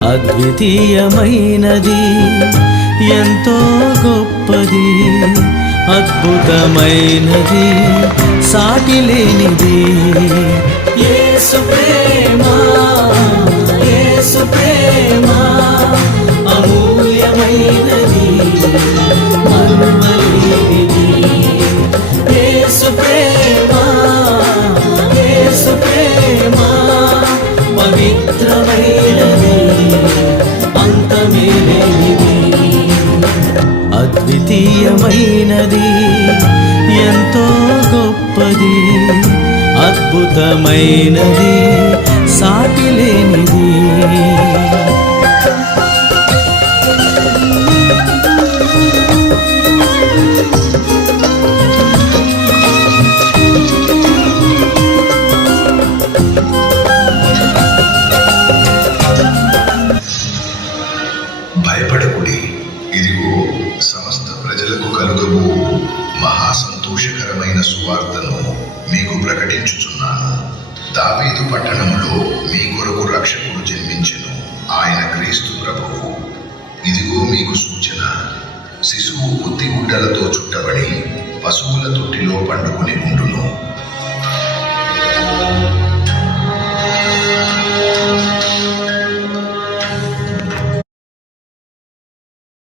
అద్వితీయమైనది, ఎంతో గొప్పది, అద్భుతమైనది, సాటి లేనిది యేసు ప్రేమ, యేసు ప్రేమ అమూల్యమైనది, మరువలేనిది యేసు ప్రేమ, యేసు ప్రేమ పవిత్రమైనది, అంతమేలేనిది, అద్వితీయమైనది, ఎంతో గొప్పది, అద్భుతమైనది, సాటి లేనిది. భయపడకుడి, ఇదిగో సమస్త ప్రజలకు కలుగబో మహాసంతోషకరమైన సువార్తను మీకు ప్రకటించుచున్నాను. దావీదు పట్టణములో మీ కొరకు రక్షకుడు జన్మించెను, ఆయన క్రీస్తు ప్రభువు. ఇదిగో మీకు సూచన, శిశువు పొత్తిగుడ్డలతో చుట్టబడి పశువుల తొట్టిలో పండుకొని ఉండును.